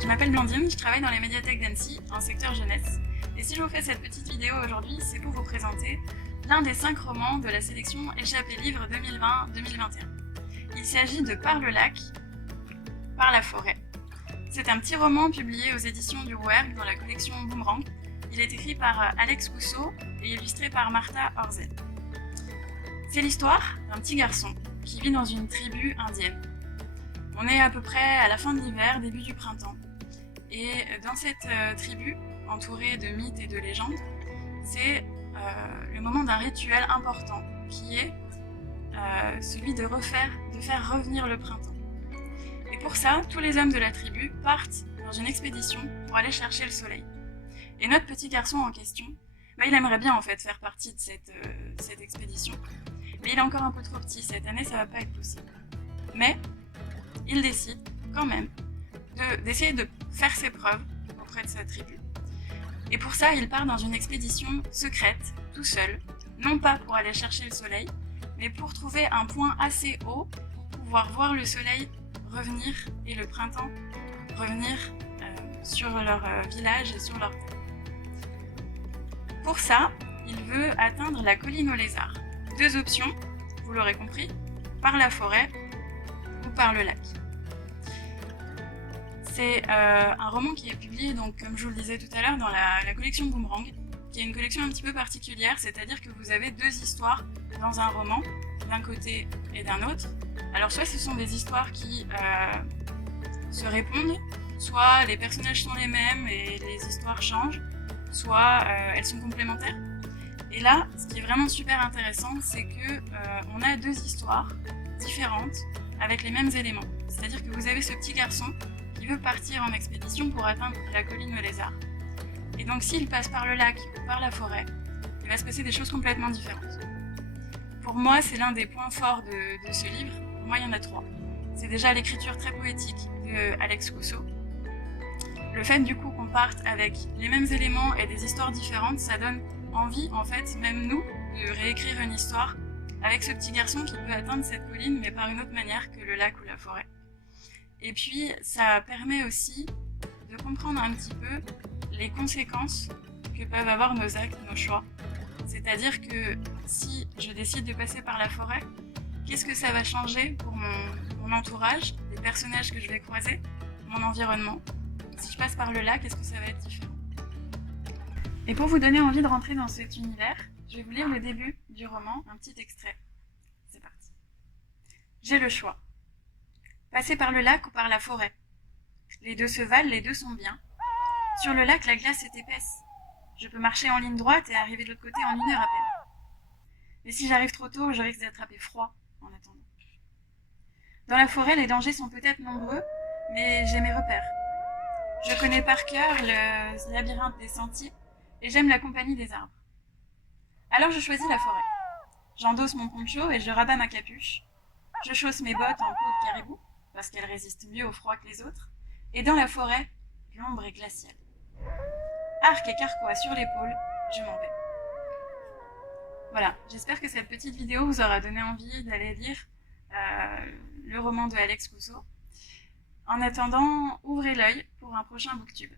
Je m'appelle Blandine, je travaille dans les médiathèques d'Annecy, en secteur jeunesse. Et si je vous fais cette petite vidéo aujourd'hui, c'est pour vous présenter l'un des 5 romans de la sélection Échappée Livre 2020-2021. Il s'agit de Par le lac, par la forêt. C'est un petit roman publié aux éditions du Rouergue dans la collection Boomerang. Il est écrit par Alex Cousseau et illustré par Martha Orzel. C'est l'histoire d'un petit garçon qui vit dans une tribu indienne. On est à peu près à la fin de l'hiver, début du printemps. Et dans cette tribu, entourée de mythes et de légendes, c'est le moment d'un rituel important qui est celui de faire revenir le printemps. Et pour ça, tous les hommes de la tribu partent dans une expédition pour aller chercher le soleil. Et notre petit garçon en question, il aimerait bien en fait faire partie de cette expédition. Mais il est encore un peu trop petit, cette année ça va pas être possible. Mais il décide quand même d'essayer de faire ses preuves auprès de sa tribu. Et pour ça, il part dans une expédition secrète, tout seul, non pas pour aller chercher le soleil, mais pour trouver un point assez haut pour pouvoir voir le soleil revenir et le printemps revenir sur leur village et sur leur terre. Pour ça, il veut atteindre la colline aux lézards. 2 options, vous l'aurez compris, par la forêt ou par le lac. C'est un roman qui est publié, donc, comme je vous le disais tout à l'heure, dans la collection Boomerang, qui est une collection un petit peu particulière, c'est-à-dire que vous avez 2 histoires dans un roman, d'un côté et d'un autre. Alors soit ce sont des histoires qui se répondent, soit les personnages sont les mêmes et les histoires changent, soit elles sont complémentaires. Et là, ce qui est vraiment super intéressant, c'est que on a 2 histoires différentes avec les mêmes éléments. C'est-à-dire que vous avez ce petit garçon qui veut partir en expédition pour atteindre la colline aux lézards. Et donc s'il passe par le lac ou par la forêt, il va se passer des choses complètement différentes. Pour moi, c'est l'un des points forts de ce livre. Pour moi, il y en a 3. C'est déjà l'écriture très poétique de Alex Cousseau. Le fait du coup qu'on parte avec les mêmes éléments et des histoires différentes, ça donne envie, en fait, même nous, de réécrire une histoire avec ce petit garçon qui peut atteindre cette colline, mais par une autre manière que le lac ou la forêt. Et puis, ça permet aussi de comprendre un petit peu les conséquences que peuvent avoir nos actes, nos choix. C'est-à-dire que si je décide de passer par la forêt, qu'est-ce que ça va changer pour mon entourage, les personnages que je vais croiser, mon environnement? Si je passe par le lac, est-ce que ça va être différent? Et pour vous donner envie de rentrer dans cet univers, je vais vous lire le début du roman, un petit extrait. C'est parti. J'ai le choix. Passer par le lac ou par la forêt. Les 2 se valent, les 2 sont bien. Sur le lac, la glace est épaisse. Je peux marcher en ligne droite et arriver de l'autre côté en 1 heure à peine. Mais si j'arrive trop tôt, je risque d'attraper froid en attendant. Dans la forêt, les dangers sont peut-être nombreux, mais j'ai mes repères. Je connais par cœur le labyrinthe des sentiers et j'aime la compagnie des arbres. Alors je choisis la forêt. J'endosse mon poncho et je rabats ma capuche. Je chausse mes bottes en peau de caribou, parce qu'elles résistent mieux au froid que les autres. Et dans la forêt, l'ombre est glaciale. Arc et carquois sur l'épaule, je m'en vais. Voilà, j'espère que cette petite vidéo vous aura donné envie d'aller lire le roman de Alex Cousseau. En attendant, ouvrez l'œil pour un prochain booktube.